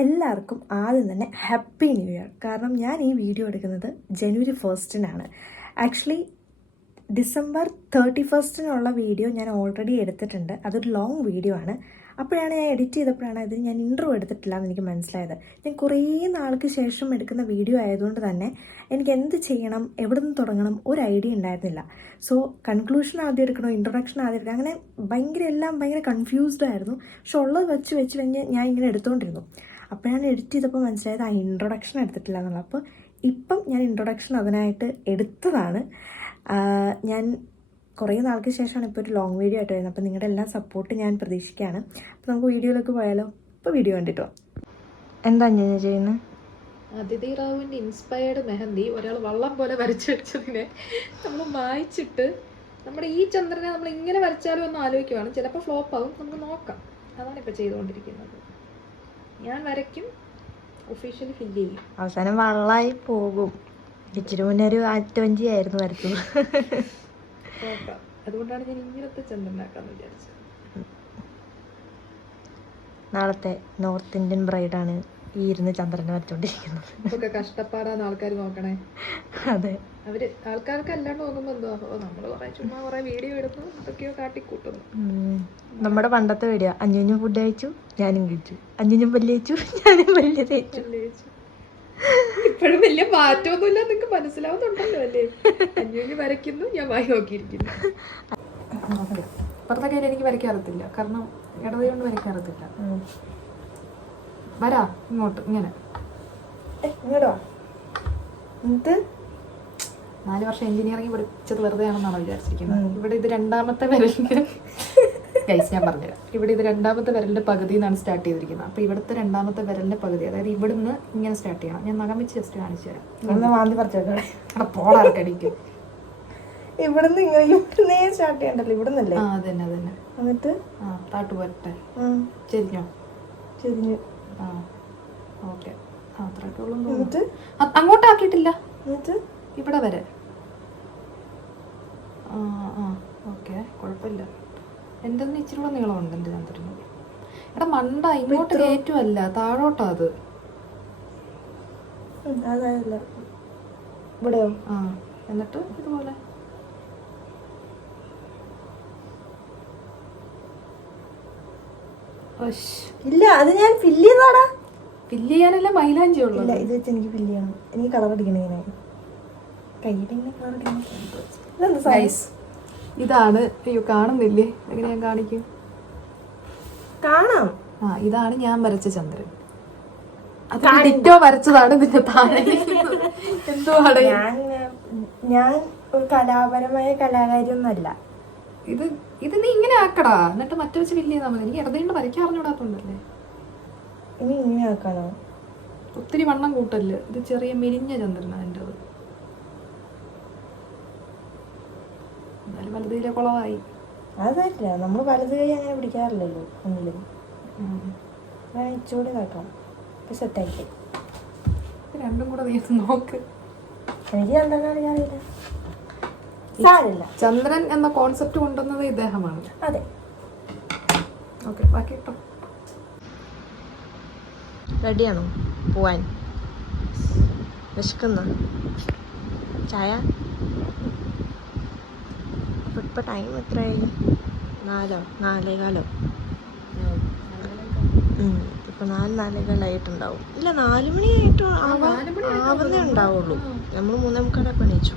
എല്ലാവർക്കും ആദ്യം തന്നെ ഹാപ്പി ന്യൂ ഇയർ. കാരണം ഞാൻ ഈ വീഡിയോ എടുക്കുന്നത് ജനുവരി 1 ആക്ച്വലി ഡിസംബർ 31 വീഡിയോ ഞാൻ ഓൾറെഡി എടുത്തിട്ടുണ്ട്. അതൊരു ലോങ് വീഡിയോ ആണ്. അപ്പോഴാണ് ഞാൻ എഡിറ്റ് ചെയ്തപ്പോഴാണ് ഇത് ഞാൻ ഇൻട്രോ എടുത്തിട്ടില്ല എന്ന് എനിക്ക് മനസ്സിലായത്. ഞാൻ കുറേ നാൾക്ക് ശേഷം എടുക്കുന്ന വീഡിയോ ആയതുകൊണ്ട് തന്നെ എനിക്ക് എന്ത് ചെയ്യണം, എവിടെ നിന്ന് തുടങ്ങണം ഒരു ഐഡിയ ഉണ്ടായിരുന്നില്ല. സോ കൺക്ലൂഷൻ ആദ്യം എടുക്കണോ, ഇൻട്രൊഡക്ഷൻ ആദ്യം എടുക്കണം, അങ്ങനെ ഭയങ്കര കൺഫ്യൂസ്ഡ് ആയിരുന്നു. പക്ഷെ ഉള്ളത് വെച്ച് കഴിഞ്ഞ് ഞാൻ ഇങ്ങനെ എടുത്തുകൊണ്ടിരുന്നു. അപ്പോഴാണ് എഡിറ്റ് ചെയ്തപ്പോൾ മനസ്സിലായത് ആ ഇൻട്രൊഡക്ഷൻ എടുത്തിട്ടില്ല എന്നുള്ളത്. അപ്പോൾ ഇപ്പം ഞാൻ ഇൻട്രൊഡക്ഷൻ അതിനായിട്ട് എടുത്തതാണ്. ഞാൻ കുറേ നാൾക്ക് ശേഷമാണ് ഇപ്പോൾ ഒരു ലോങ് വീഡിയോ ആയിട്ട് വരുന്നത്. അപ്പോൾ നിങ്ങളുടെ എല്ലാ സപ്പോർട്ട് ഞാൻ പ്രതീക്ഷിക്കുകയാണ്. അപ്പോൾ നമുക്ക് വീഡിയോയിലേക്ക് പോയാലോ? ഇപ്പോൾ വീഡിയോ കണ്ടിട്ടോ. എന്താ ഞാൻ ചെയ്യുന്നത്? അതിഥി റാവുവിൻ്റെ ഇൻസ്പയർഡ് മെഹന്തി ഒരാൾ വള്ളം പോലെ വരച്ചു വെച്ചതിനെ നമ്മൾ മായ്ച്ചിട്ട് നമ്മുടെ ഈ ചന്ദ്രനെ നമ്മൾ ഇങ്ങനെ വരച്ചാലും ഒന്ന് ആലോചിക്കുവാണ്. ചിലപ്പോൾ ഫ്ലോപ്പ് ആവും, നമുക്ക് നോക്കാം. അതാണ് ഇപ്പോൾ ചെയ്തുകൊണ്ടിരിക്കുന്നത്. ഞാൻ വരയ്ക്കും, ഒഫീഷ്യലി ഫില്ല് ചെയ്യും. അവസാനം വള്ളമായി പോകും. ഇച്ചിരി മുന്നേ ഒരു ആയിരുന്നു വരച്ചത്. നോക്കാം. അതുകൊണ്ടാണ് ഞാൻ ഇങ്ങനത്തെ ചന്ദ്രനാക്കാന്ന് വിചാരിച്ചത്. നാളത്തെ നോർത്ത് ഇന്ത്യൻ ബ്രൈഡാണ് ഈ ഇരുന്ന് ചന്ദ്രനെ വരച്ചോണ്ടിരിക്കുന്നത്. ഇതൊക്കെ കഷ്ടപ്പാടാന്ന് ആൾക്കാർ നോക്കണേ. അതെ, ആൾക്കാർക്ക് അല്ലാണ്ട് നോക്കുമ്പോ എന്തോ നമ്മള് കുറെ വീഡിയോ എടുത്തു, എന്തൊക്കെയോ കാട്ടിക്കൂട്ടുന്നു. നമ്മുടെ പണ്ടത്തെ വീഡിയോ, അഞ്ഞൂഞ്ഞും ഫുഡ് കഴിച്ചു ഞാനും കഴിച്ചു, അഞ്ഞൂഞ്ഞും പല്ല് കഴിച്ചു ഞാനും പല്ല് തേച്ചു. ഇപ്പോഴും വലിയ മാറ്റമൊന്നുമില്ല, നിങ്ങക്ക് മനസ്സിലാവുന്നുണ്ടല്ലോ അല്ലേ? അഞ്ഞൂഞ്ഞ് വരയ്ക്കുന്നു, ഞാൻ വായി നോക്കിയിരിക്കുന്നു. ഇപ്പുറത്തെ കയ്യിൽ എനിക്ക് വരയ്ക്കാറത്തില്ല, കാരണം ഇടത് കൊണ്ട് വരയ്ക്കാറത്തില്ല. വരാ ഇങ്ങോട്ട്, ഇങ്ങനെ ഇങ്ങോട്ടോ. 4 വർഷം എഞ്ചിനീയറിംഗ് പഠിച്ചത് വെറുതെ ആണെന്നാണോ വിചാരിച്ചിരിക്കുന്നത്? ഇവിടെ ഇത് രണ്ടാമത്തെ വിരലിന്റെ ഗൈസ് ഞാൻ പറഞ്ഞുതരാം. ഇവിടെ ഇത് രണ്ടാമത്തെ വിരലിന്റെ പകുതി നിന്നാണ് സ്റ്റാർട്ട് ചെയ്തിരിക്കുന്നത്. അപ്പൊ ഇവിടുത്തെ രണ്ടാമത്തെ വിരലിന്റെ പകുതി, അതായത് ഇവിടുന്ന് ഇങ്ങനെ സ്റ്റാർട്ട് ചെയ്യണം. ഞാൻ നഖം വെച്ച് ജസ്റ്റ് കാണിച്ചു തരാം. വാന്തി പറിച്ചോട്ടെ. പോളാർക്കടിക്കും. ഇവിടുന്ന് ഇവിടുന്നേ സ്റ്റാർട്ട് ചെയ്യണ്ടല്ലോ, ഇവിടുന്നല്ലേ? ആ അതന്നെ അതന്നെ. എന്നിട്ട് താട്ട് വരട്ടെ. ചെരിഞ്ഞോ? ചെരിഞ്ഞു. ആ ഓക്കെ. അത്രയൊക്കെ ഉള്ളൂ. എന്നിട്ട് അങ്ങോട്ടാക്കിയിട്ടില്ല, എന്നിട്ട് ഇവിടെ വരെ. ഓക്കെ, കുഴപ്പമില്ല. എൻ്റെ ഒന്ന് ഇച്ചിരി കൂടെ നീളമുണ്ട് എൻ്റെ ചന്ദ്രന്. എടാ മണ്ട, ഇങ്ങോട്ട് കയറ്റുമല്ല, താഴോട്ടാ അത്. അതല്ല ഇവിടെയോ? എന്നിട്ട് ഇതുപോലെ ഇല്ല, അത് ഞാൻ ഫില്ല് ചെയ്താടാ. ഫില്ല് ചെയ്യാനല്ല മൈലാഞ്ചി ഉള്ളു. ഇല്ല, ഇത് വെച്ച് എനിക്ക് ഫില്ല് ചെയ്യണം. എനിക്ക് കളർ അടിക്കണം. ഇങ്ങനെ കയ്യിൽ ഇങ്ങനെ കളർ അടിക്കണം. ഇതാണ്. അയ്യോ കാണുന്നില്ലേ? എങ്ങനെ ഞാൻ കാണിക്കും? കാണാം. ഇതാണ് ഞാൻ വരച്ച ചന്ദ്രൻ. അത് ഡിറ്റോ വരച്ചതാണ് ഇതിന്റെ താഴെ. എന്തുവാണ്? ഞാൻ ഒരു കലാപരമായ കലാകാരിയൊന്നുമല്ല. ഇത് നീ ഇങ്ങനെ ആക്കടാ, എന്നിട്ട് മറ്റേ വെച്ച് ഫില്ല് ചെയ്താൽ മതി. എനിക്ക് ഇടതുകൊണ്ട് വരയ്ക്കാൻ അറിഞ്ഞൂടാത്തോണ്ടല്ലേ. ഇനി ഇങ്ങനെ ആക്കാനോ? ഒത്തിരി വണ്ണം കൂട്ടല്ലേ. ഇത് ചെറിയ മെലിഞ്ഞ ചന്ദ്രനാണ് എൻ്റെ. എന്നാലും വലതിലെ കുളമായി. അതല്ല, നമ്മൾ വലത് കൈ അങ്ങനെ പിടിക്കാറില്ലല്ലോ ഒന്നിലും. ഇച്ചൂടെ കാക്കാം. സെറ്റാക്കി രണ്ടും കൂടെ നീ നോക്ക്. എനിക്ക് ചന്ദ്രനെ അറിയാറില്ല. സാരില്ല. ചന്ദ്രൻ എന്ന കോൺസെപ്റ്റ് കൊണ്ടുവന്നത് ഇദ്ദേഹമാണ്. അതെ. ഓക്കെ, ബാക്കി കേട്ടോ. റെഡിയാണോ പോവാൻ? വിശക്കുന്ന ചായ? ഇപ്പം ടൈം എത്രയായി? 4:45. ഇപ്പം 4:45 ഇല്ല, 4 മണിയായിട്ട് ആവുന്നേ ഉണ്ടാവുള്ളൂ. നമ്മൾ 3:45 എണീച്ചു.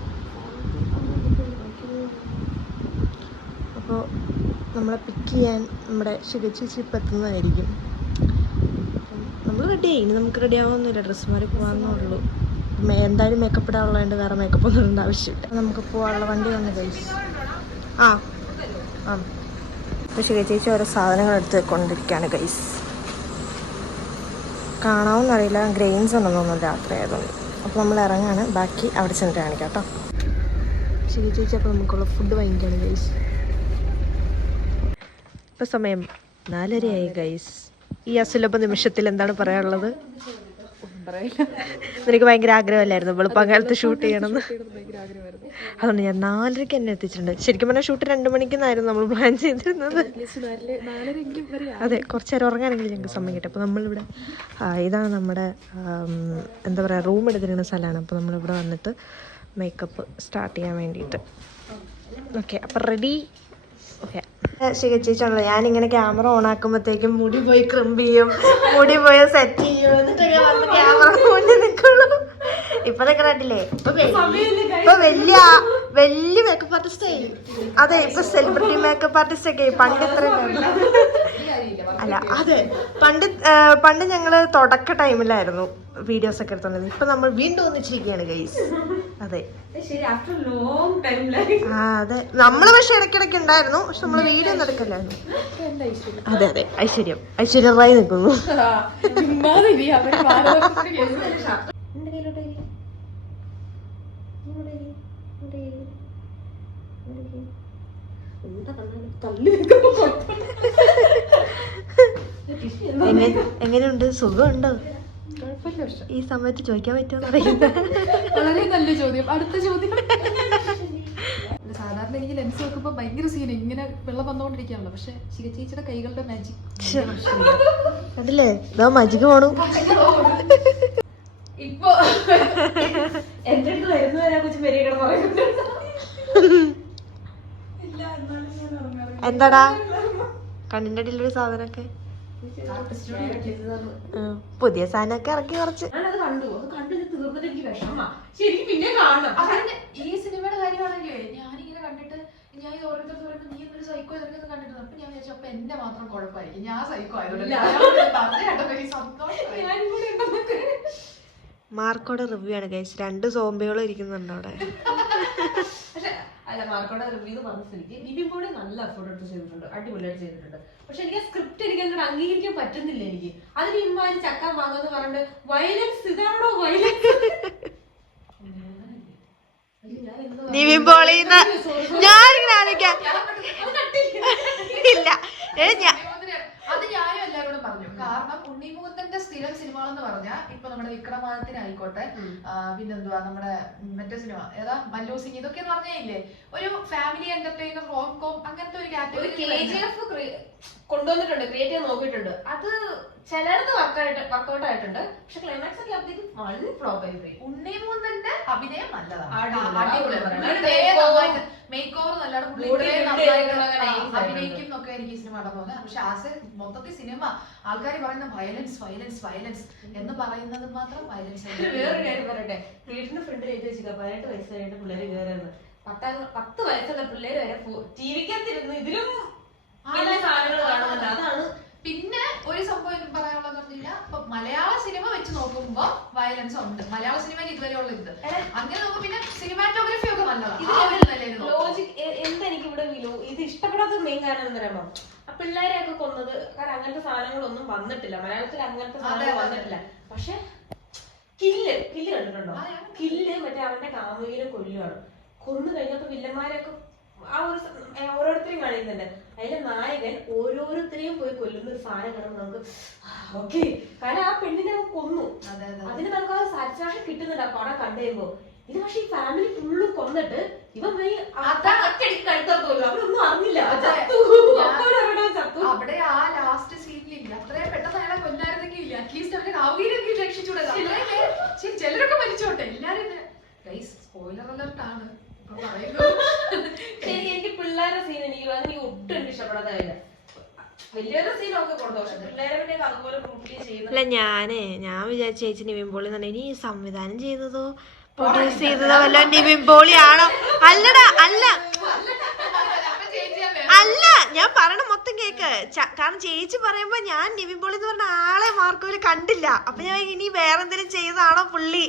അപ്പോൾ നമ്മളെ പിക്ക് ചെയ്യാൻ നമ്മുടെ ശിഖച്ചേച്ചി ഇപ്പം എത്തുന്നതായിരിക്കും. നമ്മൾ റെഡിയായി. ഇനി നമുക്ക് റെഡി ആവുന്നില്ല, ഡ്രസ്സ് മാറി പോകാമെന്നുള്ളൂ. എന്തായാലും മേക്കപ്പ് ഇടാനുള്ളതുകൊണ്ട് വേറെ മേക്കപ്പ് ഒന്നും ഇടേണ്ട ആവശ്യമില്ല. നമുക്ക് പോകാനുള്ള വണ്ടി വന്ന് ഗൈസ്. അപ്പോൾ ശിഖച്ചേച്ചി ഓരോ സാധനങ്ങൾ എടുത്ത് കൊണ്ടിരിക്കുകയാണ് ഗൈസ്. കാണാവുന്നറിയില്ല, ഗ്രെയിൻസ് ഉണ്ടെന്ന് തോന്നുന്നു രാത്രി ആയതുകൊണ്ട്. അപ്പോൾ നമ്മൾ ഇറങ്ങാണ്. ബാക്കി അവിടെ ചെന്നിട്ട് കാണിക്കാം കേട്ടോ. ശിഖച്ചേച്ചി അപ്പോൾ നമുക്കുള്ള ഫുഡ് വാങ്ങിക്കുകയാണ് ഗൈസ്. ഇപ്പോൾ സമയം 4:30 ഗൈസ്. ഈ അസുലഭ നിമിഷത്തിൽ എന്താണ് പറയാനുള്ളത്? പറയില്ല. നിനക്ക് ഭയങ്കര ആഗ്രഹമല്ലായിരുന്നു വെളുപ്പാങ്കാലത്ത് ഷൂട്ട് ചെയ്യണമെന്ന്? ഭയങ്കര ആഗ്രഹമായിരുന്നു. അതുകൊണ്ട് ഞാൻ 4:30 എന്നെ എത്തിച്ചിട്ടുണ്ട്. ശരിക്കും പറഞ്ഞാൽ ഷൂട്ട് 2 മണിക്കെന്നായിരുന്നു നമ്മൾ പ്ലാൻ ചെയ്തിരുന്നത്. അതെ, കുറച്ച് നേരം ഉറങ്ങാനെങ്കിലും ഞങ്ങൾക്ക് സമയം കിട്ടും. അപ്പോൾ നമ്മളിവിടെ ഇതാണ് നമ്മുടെ എന്താ പറയുക, റൂം എടുത്തിരിക്കുന്ന സ്ഥലമാണ്. അപ്പോൾ നമ്മളിവിടെ വന്നിട്ട് മേക്കപ്പ് സ്റ്റാർട്ട് ചെയ്യാൻ വേണ്ടിയിട്ട്. ഓക്കെ, അപ്പോൾ റെഡി. ഓക്കെ, ശരിച്ചാണല്ലോ ഞാനിങ്ങനെ ക്യാമറ ഓൺ ആക്കുമ്പോഴത്തേക്കും മുടി പോയി ക്രിമ്പ് ചെയ്യും, മുടി പോയി സെറ്റ് ചെയ്യും, എന്നിട്ടൊക്കെ വന്ന് ക്യാമറ മുന്നിൽ നിൽക്കുള്ളൂ. ഇപ്പതൊക്കെ കണ്ടില്ലേ, ഇപ്പൊ വലിയ മേക്കപ്പ് ആർട്ടിസ്റ്റ് ആയി. അതെ, ഇപ്പൊ സെലിബ്രിറ്റി മേക്കപ്പ് ആർട്ടിസ്റ്റ് ഒക്കെ. പണ്ട് ഇത്ര അല്ല, അതെ പണ്ട് ഞങ്ങള് തുടക്ക ടൈമിലായിരുന്നു വീഡിയോസ് ഒക്കെ എടുത്തോണ്ടത്. ഇപ്പൊ നമ്മൾ വീണ്ടും ഒന്നിച്ചിരിക്കുകയാണ് ഗൈസ്. അതെ അതെ, നമ്മള് പക്ഷെ ഇടയ്ക്കിടയ്ക്ക് ഉണ്ടായിരുന്നു, പക്ഷെ നമ്മള് വീഡിയോ ഒന്നും എടുക്കല്ലായിരുന്നു. അതെ അതെ, ഐശ്വര്യ റായി നിൽക്കുന്നു. എങ്ങനെയുണ്ട്, സുഖമുണ്ടോ? ഈ സമയത്ത് ചോദിക്കാൻ പറ്റുമോ അറിയില്ല. വളരെ നല്ല ചോദ്യം. അടുത്ത ചോദ്യം. സാധാരണ എനിക്ക് ലെൻസ് വെക്കുമ്പോ ഭയങ്കര സീൻ, ഇങ്ങനെ വെള്ളം വന്നോണ്ടിരിക്കുകയാണല്ലോ. പക്ഷെ ചേച്ചിയുടെ കൈകളുടെ മാജിക് അതല്ലേ, ഇതാ മജിക്ക് പോണു. ഇപ്പൊ എന്റെ അടുത്ത് വരുന്നവരാ കൊച്ചു പെരിയ പറയുന്നുണ്ട്. എന്താടാ കണ്ണിന്റെ അടിയിലൊരു സാധനമൊക്കെ, പുതിയ സാധനമൊക്കെ ഇറക്കി കുറച്ച്. ഈ സിനിമയുടെ കാര്യമാണല്ലേ, ഞാനിങ്ങനെ കണ്ടിട്ട് ഞാൻ ഓരോരുത്തർക്ക് പറയുമ്പോൾ നീ എന്തൊരു സൈക്കോ ഇതൊക്കെ കണ്ടിട്ട്, അപ്പൊ ഞാൻ വിചാരിച്ചു അപ്പൊ എന്റെ മാത്രം കുഴപ്പമായിരിക്കും, ഞാൻ സൈക്കോ ആയതുകൊണ്ട്. മാർക്കോടെ റിവ്യൂ ആണ് ഗൈസ്. 2 സോംബികളും ഇരിക്കുന്നുണ്ട് അവിടെ. അല്ല, മാർക്കോടെ റിവ്യൂ പറഞ്ഞ സ്ഥിതിക്ക് നിവിൻ പോളി നല്ല എഫോർട്ട് എടുത്ത് ചെയ്തിട്ടുണ്ട്, അടിപൊളിയായിട്ട് ചെയ്തിട്ടുണ്ട്. പക്ഷെ എനിക്ക് ആ സ്ക്രിപ്റ്റ് എനിക്ക് അങ്ങോട്ട് അംഗീകരിക്കാൻ പറ്റുന്നില്ല. എനിക്ക് അതിന് ഇമ്മാരി ചക്കാൻ വാങ്ങുന്ന പറഞ്ഞിട്ട് വയലൻസ്, ഇതാണോ വയലൻസ്? നിവിൻ പോളിന്ന് ഞാനിങ്ങനെ ആലോചിക്കാം. ഇല്ല, അത് ഞാനും എല്ലാവരോടും പറഞ്ഞു. കാരണം ഉണ്ണിമുകുന്ദന്റെ സ്ഥിരം സിനിമകളെന്ന് പറഞ്ഞാൽ ഇപ്പൊ നമ്മുടെ വിക്രമാദിത്യനായിക്കോട്ടെ, പിന്നെന്തുവാ നമ്മുടെ മറ്റേ സിനിമ ഏതാ, മല്ലു സിംഗ്, ഇതൊക്കെ എന്ന് പറഞ്ഞില്ലേ ഒരു ഫാമിലി എന്റർടൈനർ, റോം കോം അങ്ങനത്തെ ഒരു കാറ്റഗറി കൊണ്ടുവന്നിട്ടുണ്ട്, ക്രിയേറ്റ് ചെയ്യാൻ നോക്കിയിട്ടുണ്ട്. അത് ചിലടത്ത് വർക്കൗട്ട് ആയിട്ടുണ്ട്. പക്ഷെ ക്ലൈമാക്സ് ഒക്കെ അപ്പോഴത്തേക്കും വൺ ഫ്ലോപ്പ് ആയി പോയി. ഉണ്ണിമുകുന്ദന്റെ അഭിനയം നല്ലതാണ്, മേക്ക് ഓവർ നല്ലതാണ്, അഭിനയിക്കും എന്നൊക്കെ എനിക്ക് സിനിമ തോന്നുന്നത്. പക്ഷെ മൊത്തത്തിൽ സിനിമ ആൾക്കാർ പറയുന്ന വയലൻസ് വയലൻസ് വയലൻസ് എന്ന് പറയുന്നത് മാത്രം വയലൻസ്. വേറൊരു കാര്യം പറയട്ടെ, വീടിന്റെ ഫ്രണ്ടിൽ എഴുതി വെച്ചിരിക്കുക 18 വയസ്സ് കഴിഞ്ഞ പിള്ളേര് കയറുന്നത്. 10 വയസ്സുള്ള പിള്ളേര് വരെ ടിവിക്കകത്തിരുന്ന് ഇതിലും സാധനങ്ങൾ കാണുന്നുണ്ട്. അതാണ് പിന്നെ ഒരു സംഭവം എനിക്ക് പറയാനുള്ളത് പറഞ്ഞില്ല, ഇപ്പൊ മലയാള സിനിമ വെച്ച് നോക്കുമ്പോ വയലൻസ് ഉണ്ട്. മലയാള സിനിമയിൽ ഇതുവരെ ഉള്ളത് അങ്ങനെ നോക്കുമ്പോ പിന്നെ സിനിമാറ്റോഗ്രഫി ഒക്കെ നല്ലതാണ്. ലോജിക് എന്താ എനിക്ക് ഇവിടെ ഇത് ഇഷ്ടപ്പെടാത്ത മെയിൻ കാരണം എന്ന് പറയുമ്പോ ആ പിള്ളേരെയൊക്കെ കൊന്നത്. കാരണം അങ്ങനത്തെ സാധനങ്ങളൊന്നും വന്നിട്ടില്ല മലയാളത്തിൽ, അങ്ങനത്തെ സാധനങ്ങൾ വന്നിട്ടില്ല. പക്ഷെ കില്ല് കണ്ടിട്ടുണ്ടോ? കില്ല് മറ്റേ അവന്റെ കാമുകിനെ കൊല്ലുകയാണ്. കൊന്നു കഴിഞ്ഞപ്പോ വില്ലന്മാരൊക്കെ ആ ഒരു ഓരോരുത്തരെയും കാണിക്കുന്നുണ്ട്. അതിലെ നായകൻ ഓരോരുത്തരെയും പോയി കൊല്ലുന്ന ഒരു സാധനം കാണുമ്പോൾ നമുക്ക് ഓക്കെ, കാരണം ആ പെണ്ണിനെ കൊന്നു, അതിന് നമുക്ക് ആ സാറ്റിസ്ഫാക്ഷൻ കിട്ടുന്നുണ്ട് ആ പടം കണ്ടു കഴിയുമ്പോ. ഇത് പക്ഷെ ഈ ഫാമിലി ഫുള്ള് കൊന്നിട്ട് ഇവൻ പോയി ഒറ്റയടിക്ക് കഴുത്തോല്ലോ, അവരൊന്നും അറിഞ്ഞില്ല. അവിടെ ആ ലാസ്റ്റ് സീനിലില്ല, അത്രയും പെട്ടെന്ന് അയാളെ കൊല്ലായിരുന്നെങ്കിൽ ഇല്ല, അറ്റ്ലീസ്റ്റ് അവരെ കാവുകയിലെങ്കിൽ രക്ഷിച്ചൂടെ. ചിലരൊക്കെ മരിച്ചോട്ടെ, എല്ലാരും സ്പോയിലർ അലർട്ട് ആണ് ശരി. എനിക്ക് പിള്ളേരുടെ സീൻ എനിക്ക് ഒട്ടും എനിക്ക് ഇഷ്ടപ്പെടാതായില്ല. വലിയൊരു സീനൊക്കെ കൊടുത്തു, പക്ഷെ പിള്ളേരെ അതുപോലെ അല്ല. ഞാൻ വിചാരിച്ച ചേച്ചി നിവിൻ പോളി എന്ന് പറഞ്ഞാൽ ഇനി സംവിധാനം ചെയ്തതോ പ്രൊഡ്യൂസ് ചെയ്തതോ വല്ല നിവിൻ പോളി ആണോ? അല്ലടാ, അല്ല ഞാൻ പറയണ മൊത്തം കേക്ക്. കാരണം ചേച്ചി പറയുമ്പോ ഞാൻ നിവിൻ പോളി എന്ന് പറഞ്ഞ ആളെ മാർക്കോയില് കണ്ടില്ല. അപ്പൊ ഞാൻ ഇനി വേറെ എന്തെങ്കിലും ചെയ്തതാണോ പുള്ളി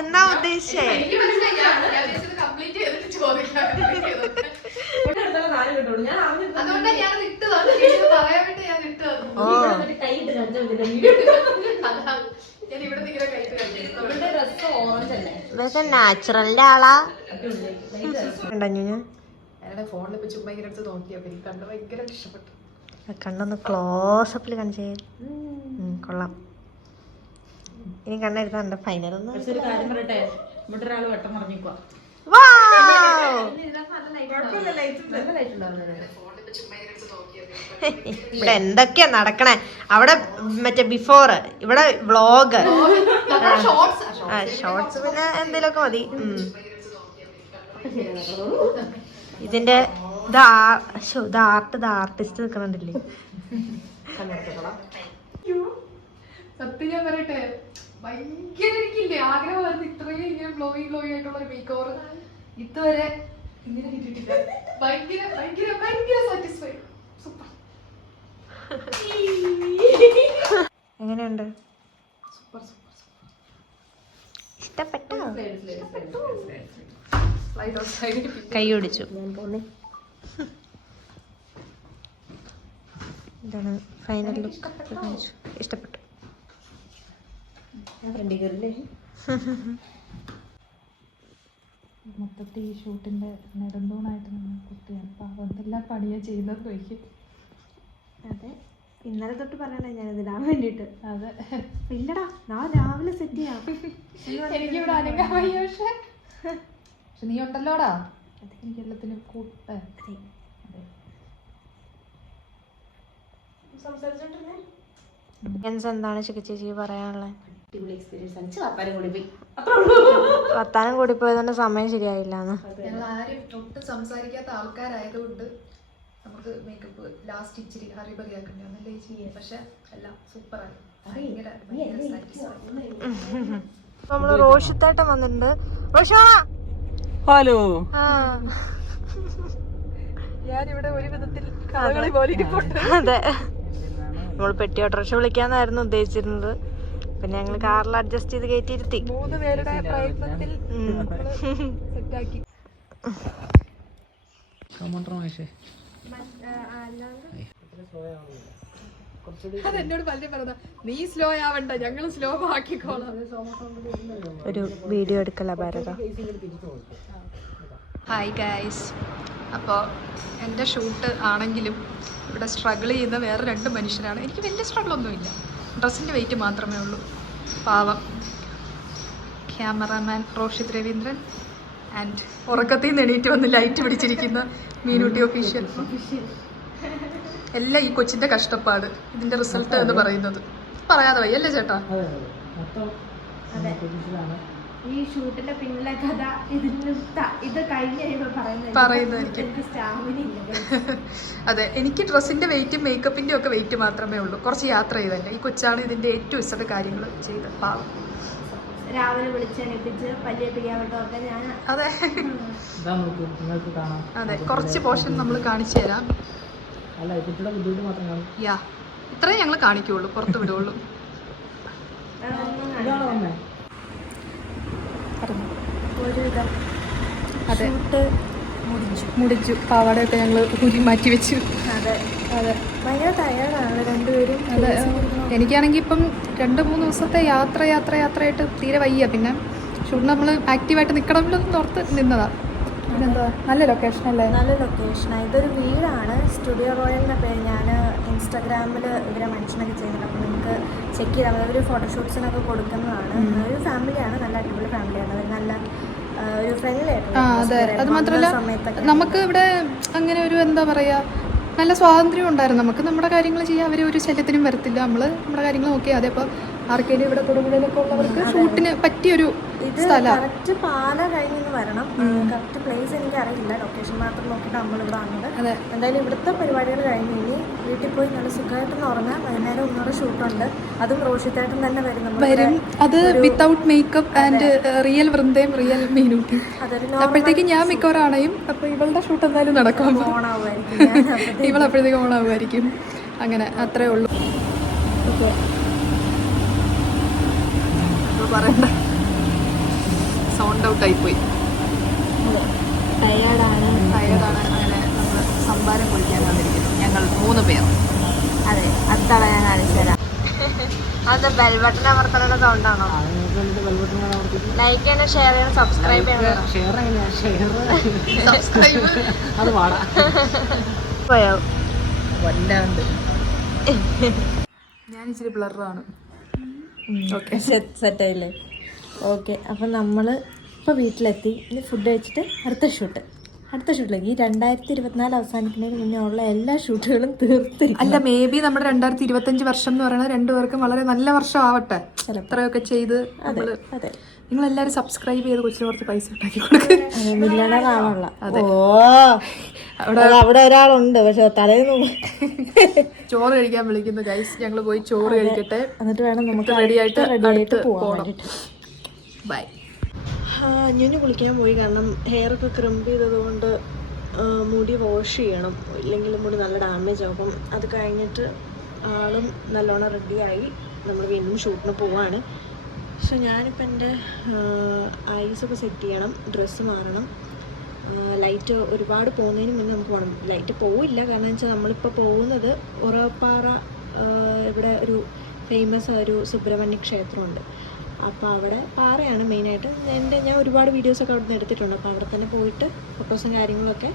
എന്നാ ഉദ്ദേശിച്ചേ? നാച്ചുറലിന്റെ ആളാ ഫോണിൽ ചുമ്മാ ഇങ്ങനെ എടുത്ത് നോക്കിയപ്പോ എനിക്ക് കണ്ട് ഭയങ്കര ഇഷ്ടപ്പെട്ടു. കണ്ണൊന്ന് ക്ലോസപ്പിൽ കാണിച്ചേ. കൊള്ളാം. ഇനി കണ്ണെടുത്താണ്ട് ഫൈനൽ ഒന്ന്. പക്ഷെ ഒരു കാര്യം പറയട്ടെ, ഇവിടെ ഒരാൾ വെട്ടം പറഞ്ഞിക്കുക. ഇവിടെ എന്തൊക്കെയാ നടക്കണേ? അവിടെ മറ്റേ ബിഫോർ, ഇവിടെ വ്ളോഗ്, ഷോർട്സ് പിന്നെ എന്തേലൊക്കെ മതി. ഇതിന്റെ ഇത് ആർട്ടിസ്റ്റ് നിൽക്കണില്ലേ? സത്യം ഞാൻ പറയട്ടെ, ഭയങ്കര എനിക്കില്ലേ ആഗ്രഹമായിരുന്നു ഇത്രയും ഇങ്ങനെ ഗ്ലോയിങ് ആയിട്ടുള്ള ഒരു മേക്ക് ഓവർ ഇതുവരെ ഇങ്ങനെ കിട്ടിയിട്ടില്ല. ഭയങ്കര ഭയങ്കര ഭയങ്കര സാറ്റിസ്ഫൈ. സൂപ്പർ. എങ്ങനെയുണ്ട്? Super super super. ഇഷ്ടപ്പെട്ടോ? സ്ലൈഡ് ഔട്ട് സൈഡ് കൈ ഓടിച്ചു. ഇതാണ് ഫൈനൽ ലുക്ക്. ഇഷ്ടപ്പെട്ടു. മൊത്തത്തിൽ ഈ ഷൂട്ടിന്റെ നെടുന്തൂണായിട്ട് നമ്മൾ കുട്ടിയാണ്. അപ്പൊ എന്തെല്ലാം പണിയാ ചെയ്യുന്നത് നോക്കി. അതെ, ഇന്നലെ തൊട്ട് പറയണേ ഞാൻ ഇതിടാൻ വേണ്ടിട്ട്. അതെ, ഇല്ലടാ നാളെ രാവിലെ സെറ്റ് ചെയ്യാം. എനിക്കിവിടെ അനങ്ങാൻ വയ്യ. പക്ഷെ നീ ഉണ്ടല്ലോടാ, എനിക്ക് എല്ലാത്തിനും കൂട്ടെ. എന്താണ് ചേച്ചി പറയാനുള്ളത്? എക്സ്പീരിയൻസ് ആണ്. വർത്താനം കൂടി പോയതുകൊണ്ട് സമയം ശരിയായില്ലാന്ന്. ഞങ്ങൾ ആരും ഒട്ടും സംസാരിക്കാത്ത ആൾക്കാരായതുകൊണ്ട് നമുക്ക് മേക്കപ്പ് ലാസ്റ്റ് ഇച്ചിരി ഹറിബറിയാക്കണ്ടേ ചെയ്യാം. പക്ഷെ എല്ലാം സൂപ്പറായി. ഭയങ്കര നമ്മള് റോഷിത്തേട്ടൻ വന്നിട്ടുണ്ട്. ഹലോ. ഞാനിവിടെ ഒരു വിധത്തിൽ കഥകളി പോലെ ഇരിപ്പുണ്ട്. അതെ, നമ്മൾ പെട്ടി ഓട്ടോറിക്ഷ വിളിക്കാന്നായിരുന്നു ഉദ്ദേശിച്ചിരുന്നത്. പിന്നെ ഞങ്ങൾ കാറിൽ അഡ്ജസ്റ്റ് ചെയ്ത് കയറ്റിയിരുത്തി. 3 പേരുടെ പ്രയത്നത്തിൽ സെറ്റാക്കി. അതെന്നോട് പലരും പറഞ്ഞ നീ സ്ലോ ആവണ്ട, ഞങ്ങൾ സ്ലോ ആക്കിക്കോളാം. ഒരു വീഡിയോ എടുക്കല ഭാരത. Hi guys. അപ്പോൾ എൻ്റെ ഷൂട്ട് ആണെങ്കിലും ഇവിടെ സ്ട്രഗിൾ ചെയ്യുന്ന വേറെ 2 മനുഷ്യരാണ്. എനിക്ക് വലിയ സ്ട്രഗിളൊന്നുമില്ല, ഡ്രസ്സിൻ്റെ വെയിറ്റ് മാത്രമേ ഉള്ളൂ. പാവം ക്യാമറാമാൻ റോഷിത് രവീന്ദ്രൻ ആൻഡ് ഉറക്കത്തിൽ നിന്ന് എണീറ്റ് വന്ന് ലൈറ്റ് പിടിച്ചിരിക്കുന്ന മീനൂട്ടി ഒഫീഷ്യൽ. എല്ലാം ഈ കൊച്ചിൻ്റെ കഷ്ടപ്പാട്, ഇതിൻ്റെ റിസൾട്ട് എന്ന് പറയുന്നത് പറയാതെ വയ്യ അല്ലേ ചേട്ടാ? ഈ ഷൂട്ടിന്റെ പിന്നിലെ കഥ ഇത് കഴിഞ്ഞ് പറയുന്നതായിരിക്കും. അതെ, എനിക്ക് ഡ്രസ്സിന്റെ വെയിറ്റും മേക്കപ്പിന്റെ ഒക്കെ വെയിറ്റ് മാത്രമേ ഉള്ളൂ. കുറച്ച് യാത്ര ചെയ്തല്ലേ. ഈ കൊച്ചാണ് ഇതിന്റെ ഏറ്റവും ഇഷ്ടപ്പെട്ട കാര്യങ്ങൾ ചെയ്ത്. പാവം രാവിലെ വിളിച്ചെണിപ്പിച്ച് പല്ലിപ്പിക്കാവട്ടൊക്കെ ഞാൻ. അതെ അതെ, കുറച്ച് പോർഷൻ നമ്മൾ കാണിച്ചു തരാം. യാ, ഇത്രയും ഞങ്ങൾ കാണിക്കുള്ളൂ, പുറത്ത് വിടുള്ളൂ. അതെ, മുടിച്ചു. പാവാടയൊക്കെ ഞങ്ങൾ ഊരി മാറ്റി വെച്ചു. അതെ അതെ, ഭയങ്കര ടയേർഡാണ് രണ്ടുപേരും. അതെ, എനിക്കാണെങ്കിൽ ഇപ്പം 2-3 ദിവസത്തെ യാത്രയായിട്ട് തീരെ വയ്യ. പിന്നെ ഷൂട്ട് നമ്മൾ ആക്റ്റീവായിട്ട് നിൽക്കണമല്ലോ എന്ന് ഓർത്ത് നിന്നതാ. പിന്നെന്താ, നല്ല ലൊക്കേഷൻ അല്ലേ? നല്ല ലൊക്കേഷനാണ്. ഇതൊരു വീടാണ്, സ്റ്റുഡിയോ റോയലിൻ്റെ പേര്. ഞാൻ ഇൻസ്റ്റാഗ്രാമിൽ ഇവരെ മെൻഷനൊക്കെ ചെയ്യുന്നുണ്ട്. അപ്പോൾ നിങ്ങൾക്ക് ചെക്ക് ചെയ്താൽ അവർ ഫോട്ടോഷൂട്ട്സിനൊക്കെ കൊടുക്കുന്നതാണ്. ഒരു ഫാമിലിയാണ്, നല്ല അടിപൊളി ഫാമിലിയാണ്. അവർ നല്ല ഒരു ഫ്രണ്ട്ലി ആയിട്ടുള്ള. അതെ, അത് മാത്രമല്ല നമുക്ക് ഇവിടെ അങ്ങനെ ഒരു എന്താ പറയുക, നല്ല സ്വാതന്ത്ര്യം ഉണ്ടായിരുന്നു. നമുക്ക് നമ്മുടെ കാര്യങ്ങൾ ചെയ്യാൻ അവർ ഒരു ശല്യത്തിനും വരത്തില്ല. നമ്മൾ നമ്മുടെ കാര്യങ്ങൾ നോക്കിയാൽ മതി. അപ്പോൾ ആർക്കെങ്കിലും ഇവിടെ തൊടുപുഴയിലൊക്കെ ഉള്ളവർക്ക് ഷൂട്ടിന് പറ്റിയൊരു സ്ഥലമാണ്. കറക്റ്റ് പാല കഴിഞ്ഞ് വരണം. കറക്റ്റ് പ്ലേസ് എനിക്ക് അറിയില്ല, ലൊക്കേഷൻ മാത്രം നോക്കിയിട്ട് നമ്മളിവിടെ വന്നത്. അതെ, എന്തായാലും ഇവിടുത്തെ പരിപാടികൾ കഴിഞ്ഞ് ഇനി വീട്ടിൽ പോയി നല്ല സുഖമായിട്ട് ഉറങ്ങാൻ. വൈകുന്നേരം ഒന്നൂടെ ഷൂട്ടുണ്ട്, അതും റോഷിത്തായിട്ടും തന്നെ വരും. അത് വിത്തൗട്ട് മേക്കപ്പ് ആൻഡ് റിയൽ വൃന്ദയും റിയൽ മീനൂട്ടി. അപ്പോഴത്തേക്ക് ഞാൻ മിക്കവാറും അണയും. അപ്പോൾ ഇവളുടെ ഷൂട്ട് എന്തായാലും നടക്കും. ഇവളപ്പോഴത്തേക്ക് ഓണാവുമായിരിക്കും. അങ്ങനെ അത്രേ ഉള്ളൂ. പറയണ്ട, സൗണ്ട് ഔട്ട് ആയിപ്പോയി. ടയേർഡാണ്. അങ്ങനെ നമ്മൾ സംഭാരം കുളിക്കാൻ വന്നിരിക്കുന്നു ഞങ്ങൾ 3 പേർ. അതെ, അടുത്തള ഞാൻ കാണിച്ചു തരാം. അത് ബെൽ ബട്ടൺ അമർത്തണ സൗണ്ടാണോ? ലൈക്ക് ചെയ്യണം, ഷെയർ ചെയ്യണം, സബ്സ്ക്രൈബ് ചെയ്യണം. പോയോ? വല്ലാണ്ട് ഞാൻ ഇച്ചിരി ബ്ലറാണ്. ഓക്കെ സെറ്റായില്ലേ? ഓക്കെ, അപ്പം നമ്മൾ ഇപ്പോൾ വീട്ടിലെത്തി. ഇനി ഫുഡ് കഴിച്ചിട്ട് അടുത്ത ഷൂട്ടിലേക്ക് ഈ 2024 അവസാനിക്കുന്നതിന് മുന്നേ ഉള്ള എല്ലാ ഷൂട്ടുകളും തീർത്തിരിക്കും. അല്ല, മേ ബി നമ്മുടെ 2025 വർഷം എന്ന് പറയുന്നത് രണ്ടുപേർക്കും വളരെ നല്ല വർഷം ആവട്ടെ. ഇത്രയൊക്കെ ചെയ്ത് നമ്മള് അതെ, നിങ്ങൾ എല്ലാവരും സബ്സ്ക്രൈബ് ചെയ്ത് കൊച്ചിന് കുറച്ച് പൈസ ഉണ്ടാക്കി കൊടുക്കുക. മില്യണർ ആവാനുള്ള. അവിടെ ഒരാളുണ്ട്, പക്ഷെ തലേന്ന് ചോറ് കഴിക്കാൻ വിളിക്കുന്നു ഗൈസ്. ഞങ്ങൾ പോയി ചോറ് കഴിക്കട്ടെ, എന്നിട്ട് വേണം നമുക്ക് റെഡിയായിട്ട് പോകാൻ. ബൈ. ഞാൻ കുളിക്കാൻ പോയി, കാരണം ഹെയറൊക്കെ ക്രിമ്പ് ചെയ്തതുകൊണ്ട് മുടി വാഷ് ചെയ്യണം, ഇല്ലെങ്കിൽ മുടി നല്ല ഡാമേജ് ആവും. അപ്പം അത് കഴിഞ്ഞിട്ട് ആളും നല്ലോണം റെഡിയായി നമ്മൾ വീണ്ടും ഷൂട്ടിന് പോവാണ്. പക്ഷെ ഞാനിപ്പോൾ എൻ്റെ ഐസൊക്കെ സെറ്റ് ചെയ്യണം, ഡ്രസ്സ് മാറണം, ലൈറ്റ് ഒരുപാട് പോകുന്നതിന് മുന്നേ നമുക്ക് പോകണം. ലൈറ്റ് പോവില്ല, കാരണം വെച്ചാൽ നമ്മളിപ്പോൾ പോകുന്നത് ഉറവപ്പാറ, ഇവിടെ ഒരു ഫേമസ് ഒരു സുബ്രഹ്മണ്യ ക്ഷേത്രമുണ്ട്. അപ്പോൾ അവിടെ പാറയാണ് മെയിനായിട്ട്. ഞാൻ ഒരുപാട് വീഡിയോസൊക്കെ അവിടെ നിന്ന് എടുത്തിട്ടുണ്ട്. അപ്പോൾ അവിടെ തന്നെ പോയിട്ട് ഫോട്ടോസും കാര്യങ്ങളൊക്കെ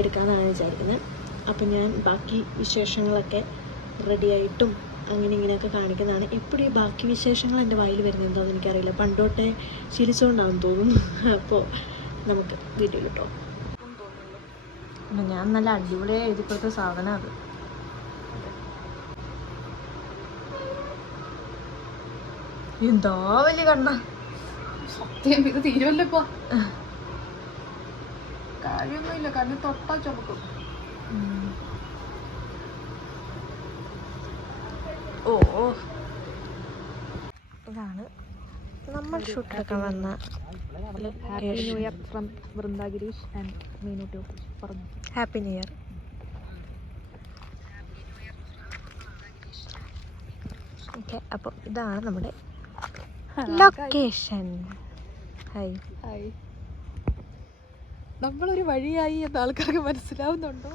എടുക്കാമെന്നാണ് വിചാരിക്കുന്നത്. അപ്പോൾ ഞാൻ ബാക്കി വിശേഷങ്ങളൊക്കെ റെഡിയായിട്ടും അങ്ങനെ ഇങ്ങനെയൊക്കെ കാണിക്കുന്നതാണ്. എപ്പോഴും ഈ ബാക്കി വിശേഷങ്ങൾ എൻ്റെ വായിൽ വരുന്നത് എന്താണെന്ന് എനിക്കറിയില്ല, പണ്ടോട്ടെ ശീലിച്ചുകൊണ്ടാണെന്ന് തോന്നുന്നു. അപ്പോൾ നമുക്ക് വീഡിയോ കിട്ടോ. ഞാൻ നല്ല അടിപൊളിയായി എഴുതി കൊടുത്ത സാധനം അത്. എന്താ വലിയ കണ്ണ, സത്യം ഇത് തീരുമല്ലോ ഇപ്പൊ. കാര്യമൊന്നുമില്ല, കണ്ണി തൊട്ടാ ചുമക്കും. ഓ, ഇതാണ് നമ്മൾ ഷൂട്ടിലൊക്കെ വന്ന happy new year from Vrinda Girish and Meenu to പറഞ്ഞു. Happy new year. ഓക്കെ, അപ്പോൾ ഇതാണ് നമ്മുടെ ലൊക്കേഷൻ. Hi hi. നമ്മളൊരു വഴിയായി എന്ന് ആൾക്കാർക്ക് മനസ്സിലാവുന്നുണ്ടോ?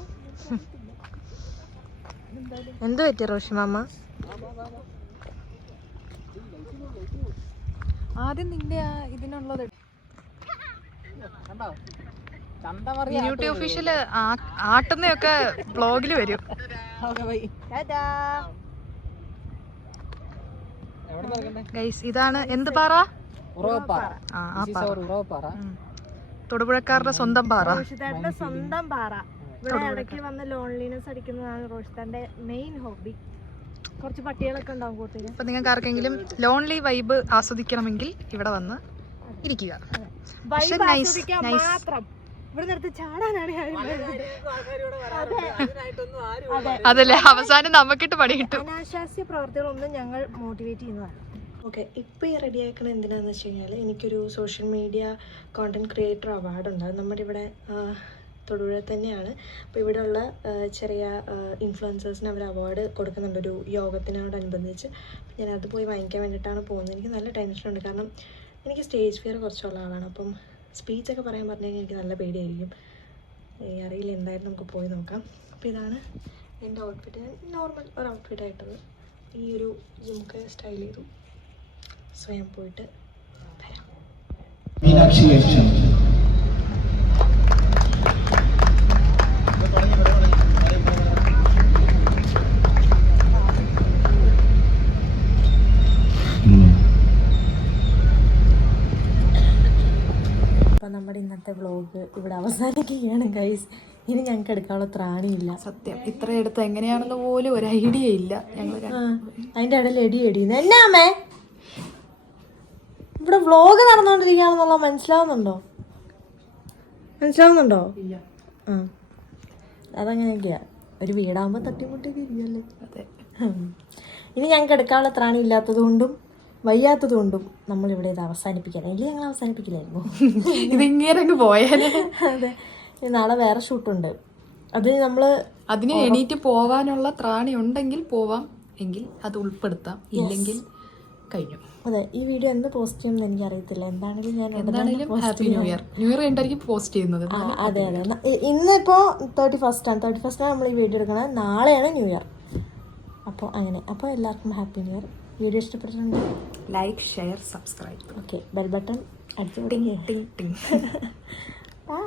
എന്ത് പറ്റി റോഷിമാമ? ആദ്യം നിന്റെ ഇതിനുള്ളത് യൂട്യൂബ് ഒഫീഷ്യല് ആട്ടുന്നൊക്കെ ബ്ലോഗില് വരും. ഗൈസ്, ഇതാണ് എന്ത് പാറ? തൊടുപുഴക്കാരുടെ സ്വന്തം പാറ, റോഷിതാന്റെ സ്വന്തം പാറ. ഇവിടെ ഇടയ്ക്ക് വന്ന് ലോൺലിനെസ് അടിക്കുന്നതാണ് റോഷിതാന്റെ മെയിൻ ഹോബി. കുറച്ച് പട്ടികളൊക്കെ ഉണ്ടാവും കൂട്ടില്. അപ്പൊ നിങ്ങൾക്ക് ആർക്കെങ്കിലും ലോൺലി വൈബ് ആസ്വദിക്കണമെങ്കിൽ ഇവിടെ വന്ന് ഇരിക്കുക. അതല്ലേ അവസാനം നമുക്കിട്ട് പണി കിട്ടും. അനാശാസ്യ പ്രവർത്തികളൊന്നും ഞങ്ങൾ മോട്ടിവേറ്റ് ചെയ്യുന്നതാണ്. ഓക്കെ, ഇപ്പോൾ ഈ റെഡി ആക്കണത് എന്തിനാന്ന് വെച്ച് കഴിഞ്ഞാൽ എനിക്കൊരു social media content creator award ഉണ്ട്. അത് നമ്മുടെ ഇവിടെ തൊടുപുഴ തന്നെയാണ്. അപ്പോൾ ഇവിടെയുള്ള ചെറിയ ഇൻഫ്ലുവൻസേഴ്സിന് അവർ അവാർഡ് കൊടുക്കുന്നുണ്ട് ഒരു യോഗത്തിനോടനുബന്ധിച്ച്. ഞാൻ അത് പോയി വാങ്ങിക്കാൻ വേണ്ടിയിട്ടാണ് പോകുന്നത്. എനിക്ക് നല്ല ടെൻഷനുണ്ട്, കാരണം എനിക്ക് സ്റ്റേജ് ഫിയർ കുറച്ചുള്ള ആളാണ്. അപ്പം സ്പീച്ചൊക്കെ പറയാൻ പറഞ്ഞു കഴിഞ്ഞാൽ എനിക്ക് നല്ല പേടിയായിരിക്കും. അറിയില്ല, എന്തായാലും നമുക്ക് പോയി നോക്കാം. അപ്പോൾ ഇതാണ് എൻ്റെ ഔട്ട്ഫിറ്റ്. ഞാൻ നോർമൽ ഒരു ഔട്ട്ഫിറ്റായിട്ടത് ഈ ഒരു ജിമുക്ക് സ്റ്റൈൽ ചെയ്തു. സ്വയം പോയിട്ട് വരാം. അപ്പോൾ നമ്മുടെ ഇന്നത്തെ വ്ളോഗ് ഇവിടെ അവസാനിക്കുകയാണ് ഗൈസ്. ഇനി ഞങ്ങൾക്ക് എടുക്കാനുള്ള ത്രാണിയില്ല. സത്യം, ഇത്ര എടുത്ത് എങ്ങനെയാണെന്ന് പോലും ഒരു ഐഡിയ ഇല്ല. ഞങ്ങൾ അതിൻ്റെ ഇടയിൽ എടിയുന്നു എന്നാ അമ്മേ. ഇവിടെ വ്ളോഗ് നടന്നുകൊണ്ടിരിക്കുകയാണെന്നുള്ള മനസ്സിലാവുന്നുണ്ടോ? ആ, അതങ്ങനെയൊക്കെയാ. ഒരു വീടാകുമ്പോൾ തട്ടിമുട്ടി തിരിയല്ലേ. അതെ. ഇനി ഞങ്ങൾക്ക് എടുക്കാനുള്ള ത്രാണി ഇല്ലാത്തത് കൊണ്ടും വയ്യാത്തത് കൊണ്ടും നമ്മളിവിടെ ഇത് അവസാനിപ്പിക്കാൻ. അല്ലെങ്കിൽ ഞങ്ങൾ അവസാനിപ്പിക്കില്ലായിരുന്നു, ഇതിങ്ങനെ പോയാലേ. അതെ, നാളെ വേറെ ഷൂട്ടുണ്ട്. അതിന് എണീറ്റ് പോവാനുള്ള ത്രാണി ഉണ്ടെങ്കിൽ പോവാം, എങ്കിൽ അത് ഉൾപ്പെടുത്താം, ഇല്ലെങ്കിൽ കഴിഞ്ഞു. അതെ, ഈ വീഡിയോ എന്ന് പോസ്റ്റ് ചെയ്യുമെന്ന് എനിക്ക് അറിയത്തില്ല. എന്താണെങ്കിലും happy new year. New year കഴിഞ്ഞായിരിക്കും പോസ്റ്റ് ചെയ്യുന്നത്. അതെ, ഇന്നിപ്പോൾ 31st ആണ്. 31st നമ്മൾ ഈ വീഡിയോ എടുക്കണത്. നാളെയാണ് ന്യൂ ഇയർ. അപ്പോൾ അങ്ങനെ. അപ്പോൾ എല്ലാവർക്കും ഹാപ്പി ന്യൂ ഇയർ. വീഡിയോ ഇഷ്ടപ്പെട്ടിട്ടുണ്ടെങ്കിൽ like, share, subscribe. Okay, bell button അടിച്ചു. ടിങ് ടിങ് ടിങ്. ബൈ.